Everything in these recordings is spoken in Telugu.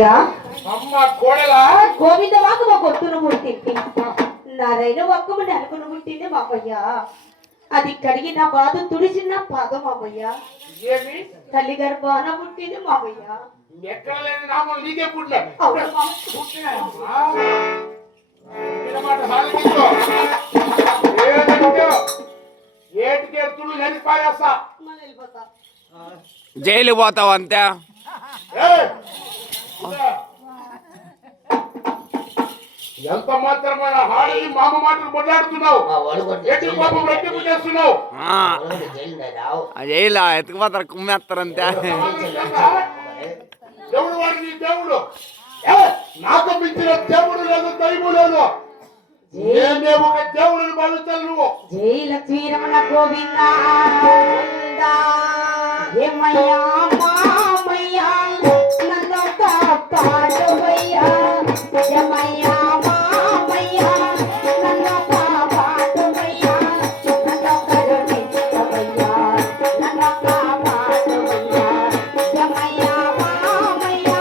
యా అమ్మ కోడలా గోవింద వాకు మా గొంతును ముట్టింది నారాయణ ఒక్కమని అనుకుని ముట్టింది మామయ్య అది కడిగి నా బాధ తుడిచిన పాదం మామయ్య ఏమి తల్లి గర్భాన పుట్టింది మామయ్య ఎక్కడ లేని నామం నీకే పుట్టిన అవును ఏటికే తుళ్ళు నడి పారేస్తా జైలు పోతావు అంతే. ఎంత మాత్రమైన హాడి మామ మాటలు కొట్లాడుతున్నావు ఎటు పాపం రెట్టింపు చేస్తున్నావు జైలు ఎత్తుకుపోతారు కుమ్మేస్తారు అంతే. దేవుడు వాడి నీ దేవుడు నాకు మించిన దేవుడు లేదు దైవం లేదు నేనే ఒక దేవుడిని భావిస్తాను నువ్వు జై లక్ష్మీ రమణ గోవింద ఏమయ్యా మామయ్యా నన్ను కాపాడవయ్యా ఏమయ్యా మామయ్యా నన్ను కాపాడవయ్యా నన్ను కరుణించవయ్యా నన్ను కాపాడవయ్యా ఏమయ్యా మామయ్యా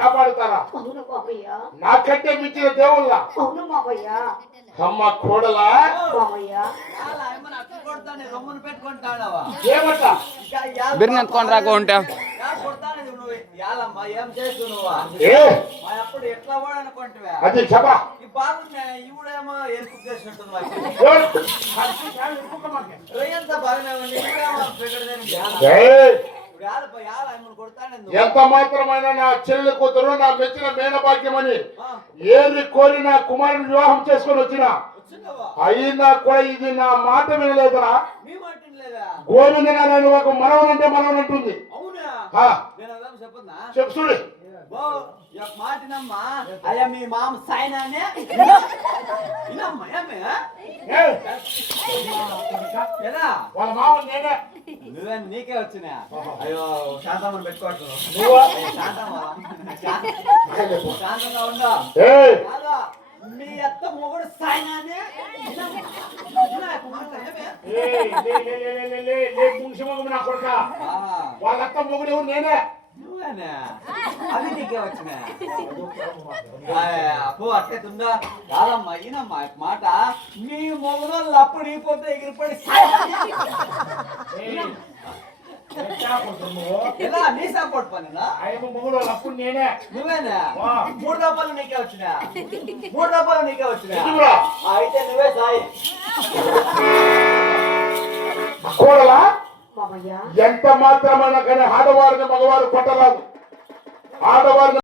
కాపాడుతారా నాకంటే మించిన దేవుళ్ళ అమ్మ కోడలా బిర్ని ఎత్తుకొని రాకు ఉంటే అది చెప్పా ఎంత మాత్రమైనా నా చెల్లెలి కూతురు నా మెచ్చిన మేనభాగ్యమని ఏది కోరి నా కుమారుని వివాహం చేసుకొని వచ్చిన అయినా కూడా ఇది నా మాట వినలేదురా గోవింద నేను ఒక మనవనంటే మనవనంటుంది చెప్పు చూడు మాటినమ్మా అయ్యా మీ మామ సాయినానే వాళ్ళ మామ నేనే నువ్వే నీకే వచ్చినా అయ్యో శాంతమ్మని పెట్టుకోవచ్చు శాంతంగా ఉండవు మీ అత్త మొగుడు సాయినానే నా కొడుక వాళ్ళ అత్త మొగుడు నేనే అవి నీకే వచ్చినా అప్పు అట్లే తుందా కాదమ్మా ఈయనమ్మా మాట మీ మొగలు అప్పుడు ఈపోతే ఎగిరిపడి ఎలా నీ సపోర్ట్ పనినా మొగుడు అప్పుడు నేనే నువ్వేనా 3 రూపాయలు నీకే వచ్చినా 3 రూపాయలు నీకే వచ్చినా అయితే నువ్వే సాయి కోడలా ఎంత మాత్రమైనా కానీ ఆడవారిని మగవారు కొట్టరాదు ఆడవారిని